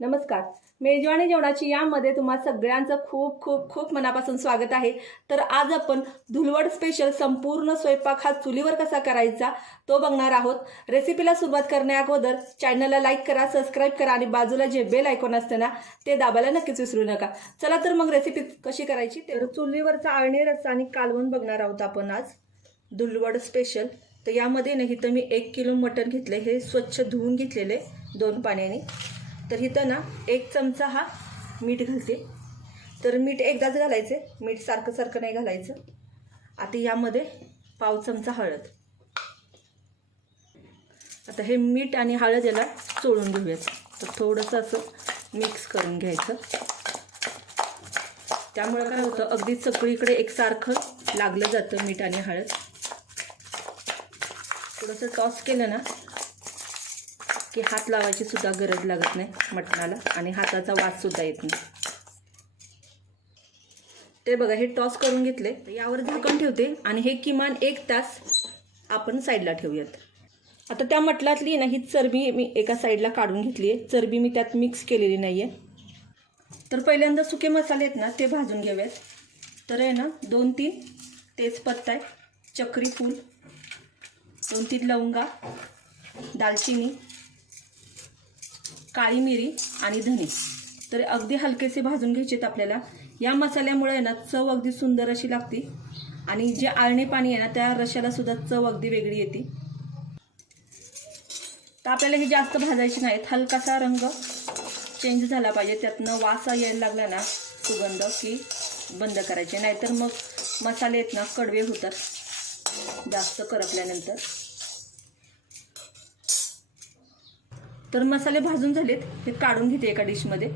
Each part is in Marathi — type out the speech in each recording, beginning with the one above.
नमस्कार. मेजवानी जेवणाची यामध्ये तुम्हा सगळ्यांचं खूप खूप खूप मनापासून स्वागत आहे. तर आज आपण धुलवड स्पेशल संपूर्ण स्वयंपाक हा चुलीवर कसा करायचा तो बघणार आहोत. रेसिपीला सुरुवात करण्या अगोदर चॅनलला लाईक करा सबस्क्राईब करा आणि बाजूला जे बेल ऐकून असते ना ते दाबायला नक्कीच विसरू नका. चला तर मग रेसिपी कशी करायची तर चुलीवरचा आळणी रस्सा आणि कालवून बघणार आहोत आपण आज. धुलवड स्पेशल तर यामध्ये नाही तर मी एक किलो मटण घेतले हे स्वच्छ धुवून घेतलेले दोन पाण्याने. तर इथं ना एक चमचा हा मीठ घालते. तर मीठ एकदाच घालायचे मीठ सारखं सारखं नाही घालायचं. आता यामध्ये पाव चमचा हळद. आता हे मीठ आणि हळद याला चोळून घेऊयात. तर थोडंसं असं मिक्स करून घ्यायचं. त्यामुळे काय होतं अगदी सगळीकडे एकसारखं लागलं जातं मीठ आणि हळद. थोडंसं टॉस केलं ना की हात लावायची सुद्धा गरज लागत नाही मटणाला आणि हाताचा वाससुद्धा येत नाही. ते बघा हे टॉस करून घेतले तर यावर झाकण ठेवते आणि हे किमान एक तास आपण साईडला ठेवूयात. आता त्या मटणातली ना ही चरबी मी एका साईडला काढून घेतली आहे. चरबी मी त्यात मिक्स केलेली नाही आहे तर पहिल्यांदा सुके मसाले आहेत ना ते भाजून घेऊयात. तर आहे ना दोन तीन तेजपत्ता आहे चक्री फूल दोन तीन लवंगा दालचिनी काळी मिरी आणि धने. तर अगदी हलकेसे भाजून घ्यायचेत आपल्याला. या मसाल्यामुळे ना चव अगदी सुंदर अशी लागते. आणि जे आळणे पाणी आहे ना त्या रशाला सुद्धा चव अगदी वेगळी येते. तर आपल्याला हे जास्त भाजायचे नाहीत. हलकासा रंग चेंज झाला पाहिजे. त्यातनं वासा यायला लागला ना सुगंध की बंद करायचे. नाहीतर मग मसाले आहेत ना कडवे होतात. जास्त करपल्यानंतर. तर मसाले भाजून झालेत हे काढून घेते एका डिशमध्ये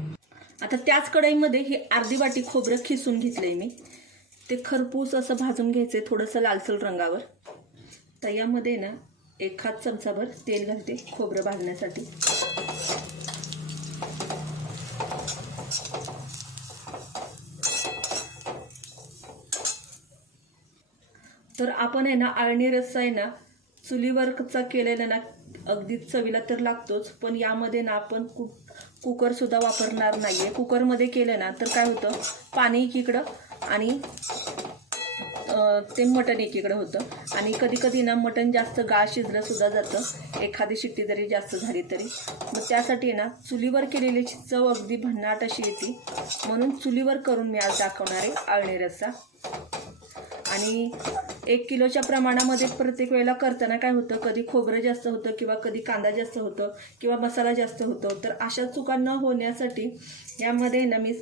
आता त्याच कढईमध्ये ही अर्धी वाटी खोबरं खिसून घेतलंय मी. ते खरपूस असं भाजून घ्यायचं थोडंसं लालसर रंगावर. तर यामध्ये ना एक हात चमचाभर तेल घालते खोबरं भाजण्यासाठी. तर आपण आहे ना आळणी रस्सा आहे ना चुलीवरचा केलेला ना अगदी चवीला तर लागतोच पण यामध्ये ना आपण कुक कुकरसुद्धा वापरणार नाही आहे कुकरमध्ये केलं ना तर काय होतं? पाणी एकीकडं आणि ते मटण एकीकडं होतं. आणि कधी कधी ना मटण जास्त गाळ शिजलंसुद्धा जातं. एखादी शिट्टी जरी जास्त झाली तरी. मग त्यासाठी ना चुलीवर केलेली चव अगदी भन्नाट अशी येते. म्हणून चुलीवर करून मी आज दाखवणार आहे आळणी रस्सा. आणि एक किलोच्या प्रमाणामध्ये प्रत्येक वेळेला करताना काय होतं? कधी खोबरं जास्त होतं किंवा कधी कांदा जास्त होतं किंवा मसाला जास्त होतो. तर अशा चुका न होण्यासाठी यामध्ये ना मी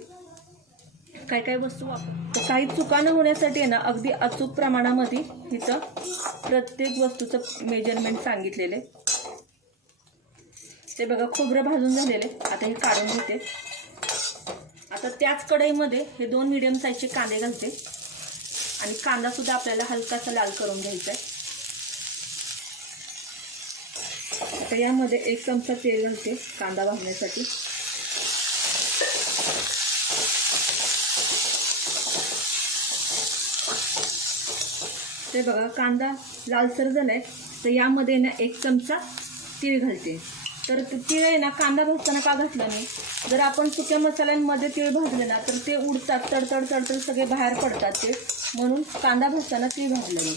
काय काय वस्तू वापर काही चुका न होण्यासाठी आहे ना अगदी अचूक प्रमाणामध्ये तिचं प्रत्येक वस्तूचं मेजरमेंट सांगितलेले ते बघा खोबरं भाजून झालेले आता हे काढून घेते. आता त्याच कढईमध्ये हे दोन मिडियम साईजचे कांदे घालते. आणि कांदा सुद्धा आपल्याला हलकासा लाल करून घ्यायचा आहे. आता यामध्ये एक चमचा तेल घालते कांदा भाजण्यासाठी ते बघा कांदा लालसर झालाय. तर यामध्ये ना एक चमचा तीळ घालते. तर ते तीळ आहे ना कांदा भाजताना का घातला नाही? जर आपण सुक्या मसाल्यांमध्ये तीळ भाजले ना तर ते उडतात तडतड तडतड सगळे बाहेर पडतात ते. म्हणून कांदा भाजताना ती भाजले नाही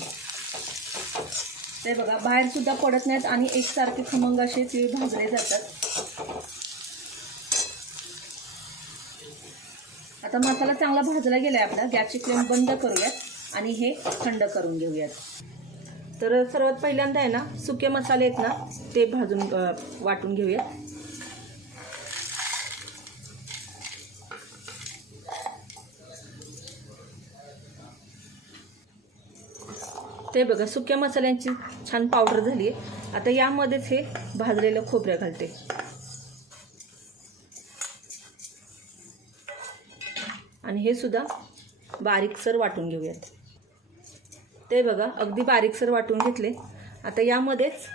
ते बघा बाहेरसुद्धा पडत नाहीत आणि एकसारखे खमंग असे तीळ भाजले जातात. आता मसाला चांगला भाजला गेला आहे आपला गॅसची फ्लेम बंद करूयात आणि हे थंड करून घेऊयात. तर सर्वात पहिल्यांदा आहे ना सुके मसाले आहेत ना ते भाजून वाटून घेऊयात. ते बघा सुक्या मसाल्यांची छान पावडर झाली आहे. आता यामध्येच हे भाजलेलं खोबरं घालते. आणि हे सुद्धा बारीकसर वाटून घेऊयात. ते बघा अगदी बारीकसर वाटून घेतले. आता यामध्येच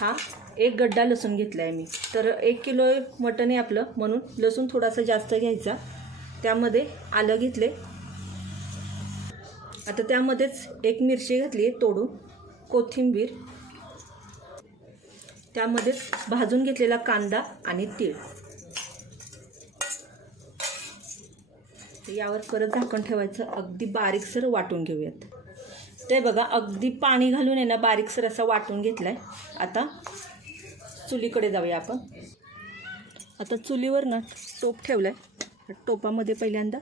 हा एक गड्डा लसूण घेतला आहे मी. तर एक किलो मटण आहे आपलं म्हणून. लसूण थोडासा जास्त घ्यायचा. त्यामध्ये आलं घेतले. आता त्यामध्येच एक मिरची घातली आहे तोडून कोथिंबीर. त्यामध्येच भाजून घेतलेला कांदा आणि तीळ. यावर परत झाकण ठेवायचं अगदी बारीकसर वाटून घेऊयात. ते बघा अगदी पाणी घालून आहे ना बारीकसर असा वाटून घेतलाय. आता चुलीकडे जाऊया आपण. आता चुलीवर ना टोप आहे टोपामध्ये पहिल्यांदा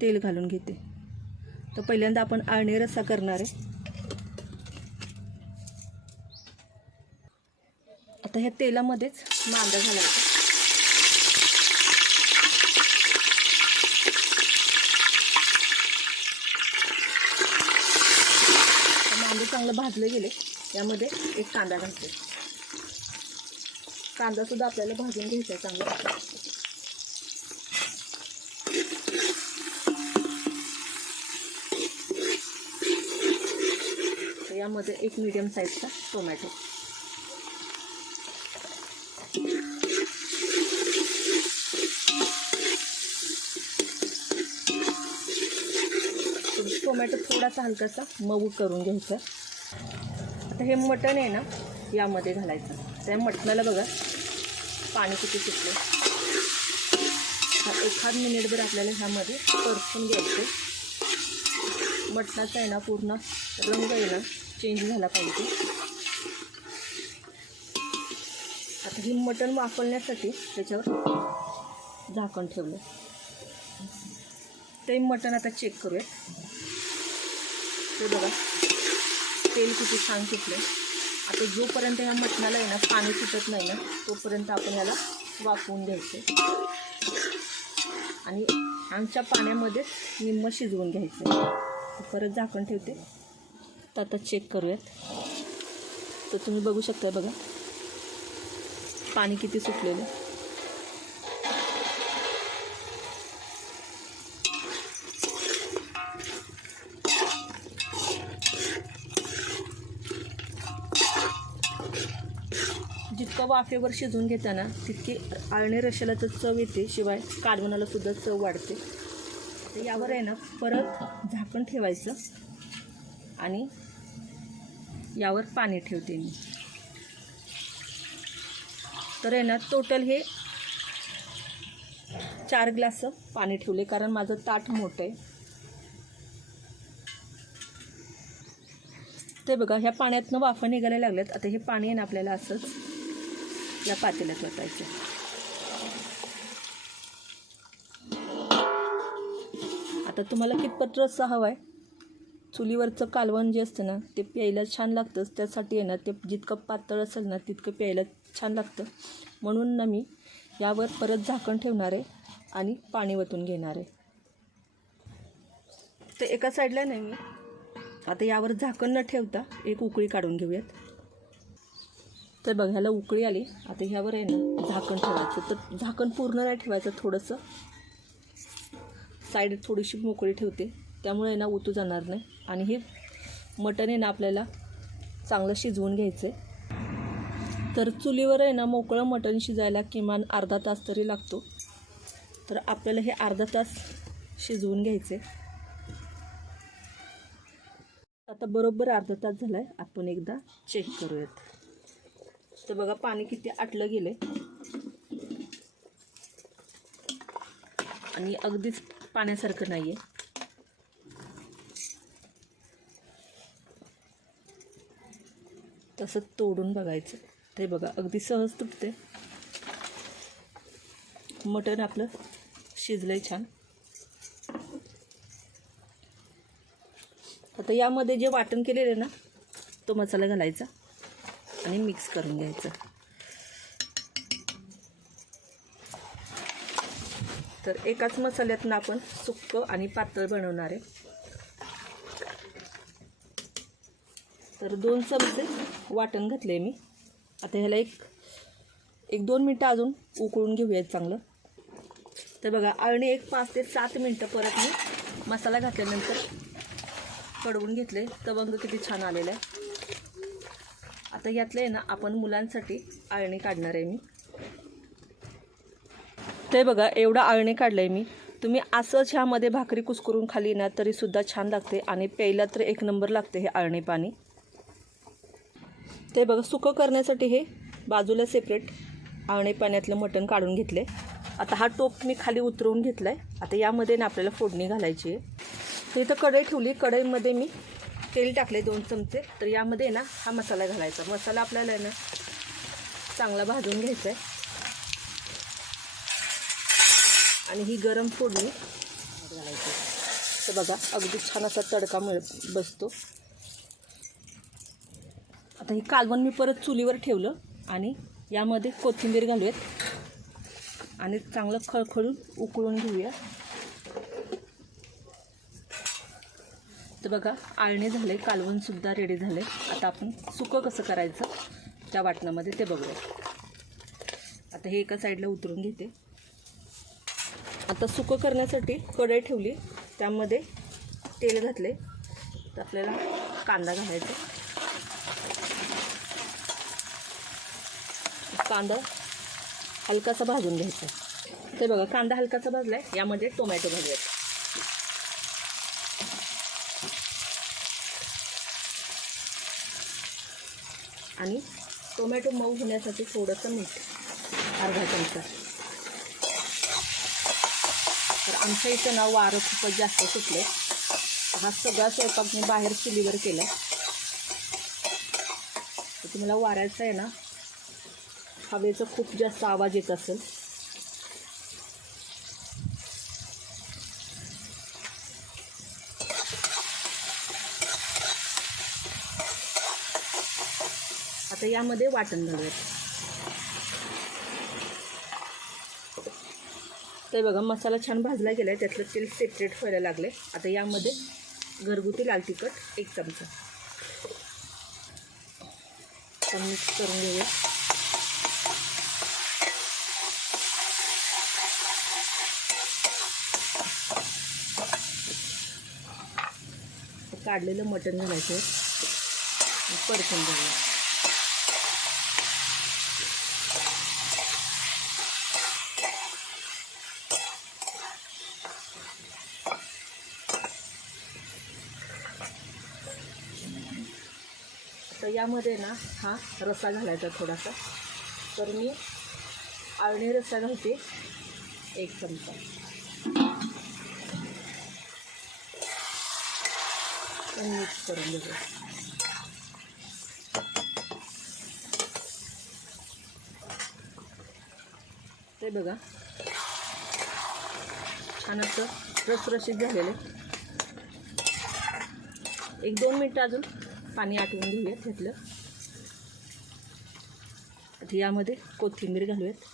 तेल घालून घेते. तर पहिल्यांदा आपण आळणी रस्सा करणार आहे. आता ह्या तेलामध्येच मांदा घालायचा. आता चांगलं भाजले गेले यामध्ये एक कांदा घालते. कांदा सुद्धा आपल्याला भाजून घ्यायचा आहे चांगला. यामध्ये एक मीडियम साईजचा टोमॅटो टोमॅटो थोडासा हलकासा मऊ करून घ्यायचा. आता हे मटण आहे ना यामध्ये घालायचं. त्या मटणाला बघा पाणी किती सुटलं हा एखाद मिनिटभर आपल्याला ह्यामध्ये परतून घ्यायचं मटणाचा आहे ना पूर्ण रंग आहे ना चेंज झाला पाहिजे. आता हे मटण वापरण्यासाठी त्याच्यावर झाकण ठेवलं. ते मटण आता चेक करूया. ते बघा तेल किती छान सुटलं आता जोपर्यंत ह्या मटणाला आहे ना पाणी सुटत नाही ना तोपर्यंत आपण याला वाफवून घ्यायचं. आणि आमच्या पाण्यामध्ये निम्म शिजवून घ्यायचं. परत झाकण ठेवते. तर आता चेक करूयात. तर तुम्ही बघू शकता बघा. पाणी किती सुटलेलं. जितकं वाफेवर शिजवून घेताना तितकी आळणी रशाला तर चव येते. शिवाय कालवणाला सुद्धा चव वाढते. तर यावर आहे ना परत झाकण ठेवायचं. आणि यावर पाणी ठेवते मी. तर आहे ना टोटल हे चार ग्लास पाणी ठेवले कारण माझं ताट मोठं आहे. ते बघा ह्या पाण्यातनं वाफा निघायला लागल्यात. आता हे पाणी आहे ना आपल्याला असंच या पातेल्यात वाटायचं आता तुम्हाला कितपत रस्सा हवा आहे? चुलीवरचं कालवण जे असतं ना ते प्यायला छान लागतंच त्यासाठी आहे ना ते जितकं पातळ असेल ना तितकं प्यायला छान लागतं. म्हणून ना मी यावर परत झाकण ठेवणार आहे आणि पाणी वतून घेणार आहे. तर एका साईडला नाही मी. आता यावर झाकण न ठेवता एक उकळी काढून घेऊयात. तर बघ ह्याला उकळी आली. आता ह्यावर आहे ना झाकण ठेवायचं. तर झाकण पूर्ण नाही ठेवायचं थोडंसं. साईड थोडीशी मोकळी ठेवते. त्यामुळे ना उतू जाणार नाही. आणि हे मटण आहे ना आपल्याला चांगलं शिजवून घ्यायचं आहे तर चुलीवर आहे ना मोकळं मटण शिजायला किमान अर्धा तास तरी लागतो. तर आपल्याला हे अर्धा तास शिजवून घ्यायचे आता बरोबर अर्धा तास झाला आहे आपण एकदा चेक करूयात. तर बघा पाणी किती आटलं गेलं आणि अगदीच पाण्यासारखं नाही आहे तसं तोडून बघायचं. ते बघा अगदी सहज तुटते मटण आपलं शिजलंय छान. आता यामध्ये जे वाटण केलेलं आहे ना तो मसाला घालायचा आणि मिक्स करून घ्यायचं. तर एकाच मसाल्यातनं आपण सुक्क आणि पातळ बनवणार आहे. तर दोन चमचे वाटण घातले मी. आता ह्याला एक एक दोन मिनटं अजून उकळून घेऊयात चांगलं. तर बघा अळणी एक पाच ते सात मिनटं परत मी मसाला घातल्यानंतर कडवून घेतले तवंग किती छान आलेलं आहे. आता यातलं आहे ना आपण मुलांसाठी आळणी काढणार आहे मी. ते बघा एवढं आळणी काढलं आहे मी. तुम्ही असंच ह्यामध्ये भाकरी कुसकरून खाली ना तरीसुद्धा छान लागते. आणि प्यायला तर एक नंबर लागते हे आळणी पाणी. ते बघा सुकं करण्यासाठी हे बाजूला सेपरेट आणि पाण्यातलं मटण काढून घेतले. आता हा टोप मी खाली उतरवून घेतला आहे आता यामध्ये ना आपल्याला फोडणी घालायची आहे. तर इथं कढई ठेवली. कढईमध्ये मी तेल टाकले दोन चमचे. तर यामध्ये ना हा मसाला घालायचा. मसाला आपल्याला आहे ना चांगला भाजून घ्यायचा आहे आणि ही गरम फोडणी घालायची. तर बघा अगदी छान असा तडका मिळ बसतो. आता हे कालवण मी परत चुलीवर ठेवलं आणि यामध्ये कोथिंबीर घालूयात. आणि चांगलं खळखळून उकळून घेऊया. तर बघा आळणे झाले कालवणसुद्धा रेडी झाले. आता आपण सुकं कसं करायचं त्या वाटणामध्ये ते बघूया. आता हे एका साईडला उतरून घेते. आता सुकं करण्यासाठी कढई ठेवली. त्यामध्ये तेल घातले. तर आपल्याला कांदा घालायचा. कांदा हलकासा भाजून घ्यायचा. ते बघा कांदा हलकासा भाजला आहे यामध्ये टोमॅटो घालूयात आणि टोमॅटो मऊ होण्यासाठी थोडंसं मीठ अर्धा चमचा. तर आमच्या इथं ना वारं खूपच जास्त सुटले. हा सगळा स्वयंपाक मी बाहेर चुलीवर केला तर तुम्हाला वाऱ्याचं आहे ना हवेचा खूप जास्त आवाज येत असेल. आता यामध्ये वाटण घालूयात. तर बघा मसाला छान भाजला गेला आहे त्यातलं तेल सेपरेट व्हायला लागले आता यामध्ये घरगुती लाल तिखट एक चमचा. मिक्स करून घेऊया. काढलेलं मटण घालायचं. परतून घेऊया. तर यामध्ये ना हा रस्सा घालायचा थोडासा. तर मी आळणी रस्सा घालते. एक चमचा. मिक्स करून घेतो ते बघा. छान असं रसरशीत झालेलं आहे. एक दोन मिनटं अजून पाणी आटवून घेऊयात घेतलं. आता यामध्ये कोथिंबीर घालूयात.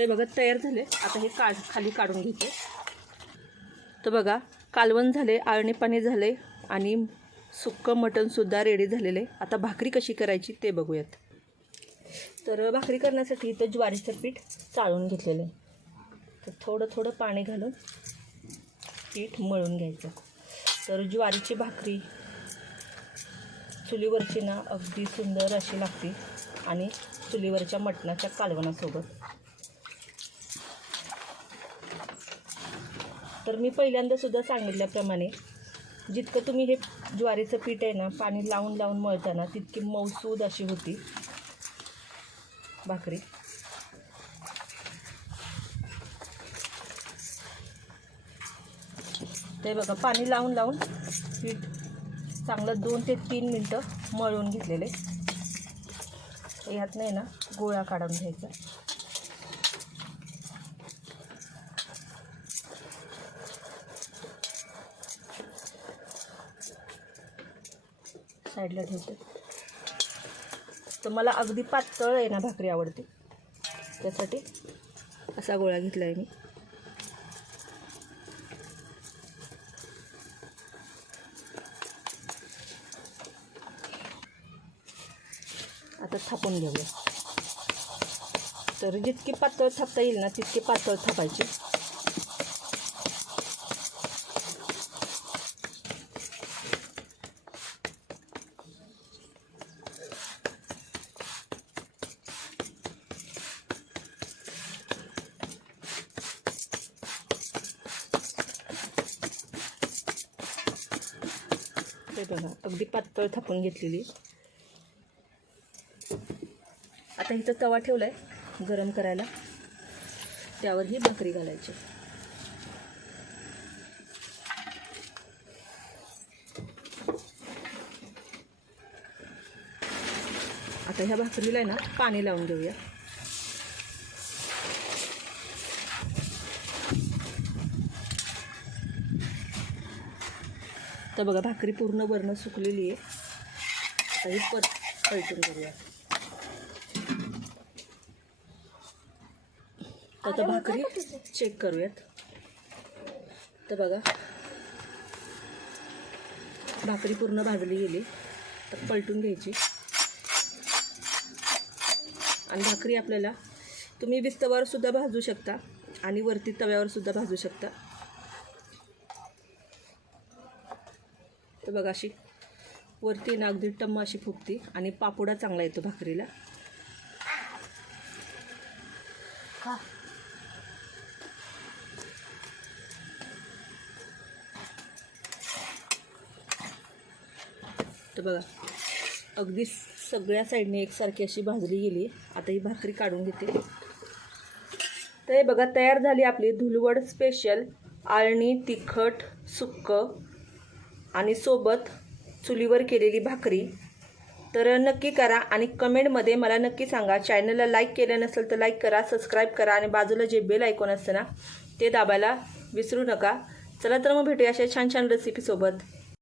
ते बघा तयार झाले. आता हे काढ खाली काढून घेते. तर बघा कालवण झाले आळणी पाणी झाले आणि सुक्कं मटणसुद्धा रेडी झालेले. आता भाकरी कशी करायची ते बघूयात. तर भाकरी करण्यासाठी इथं ज्वारीचं पीठ चाळून घेतलेलं आहे. तर थोडं थोडं पाणी घालून पीठ मळून घ्यायचं. तर ज्वारीची भाकरी चुलीवरची ना अगदी सुंदर अशी लागते. आणि चुलीवरच्या मटणाच्या कालवणासोबत. तर मी पहिल्यांदासुद्धा सांगितल्याप्रमाणे जितकं तुम्ही हे ज्वारीचं पीठ आहे ना पाणी लावून लावून मळताना तितकी मौसूद अशी होती भाकरी. ते बघा पाणी लावून लावून पीठ चांगलं दोन ते तीन मिनटं मळून घेतलेले. यात नाही ना गोळा काढून घ्यायचा. साईडला ठेवते. तर मला अगदी पातळ आहे ना भाकरी आवडते. त्यासाठी असा गोळा घेतला आहे मी. आता थापून घेऊया. तर जितकी पातळ थापता येईल ना तितकी पातळ थापायची ते बघा अगदी पातळ थापून घेतलेली. आता इथं तवा ठेवला आहे गरम करायला. त्यावर ही भाकरी घालायची. आता ह्या भाकरीला आहे ना पाणी लावून घेऊया. तर बघा भाकरी पूर्ण वर्ण सुकलेली आहे. आता ही पर पलटून करूया आता भाकरी चेक करूयात. तर बघा भाकरी पूर्ण भाजली गेली. तर पलटून घ्यायची. आणि भाकरी आपल्याला तुम्ही विस्तवावर सुद्धा भाजू शकता आणि वरती तव्यावर सुद्धा भाजू शकता. तर बघा अशी वरती ना अगदी टम्म अशी फुगती आणि पापोडा चांगला येतो भाकरीला. तर बघा अगदी सगळ्या साईडने एकसारखी अशी भाजली गेली. आता ही भाकरी काढून घेते. तर हे बघा तयार झाली आपली धुलवड स्पेशल आळणी तिखट सुक्क. आणि सोबत चुलीवर केलेली भाकरी. तर नक्की करा आणि कमेंटमध्ये मला नक्की सांगा. चॅनलला लाईक केलं नसेल तर लाईक करा सबस्क्राईब करा आणि बाजूला जे बेल ऐकून असतं ना ते दाबायला विसरू नका. चला तर मग भेटूया अशा छान छान रेसिपीसोबत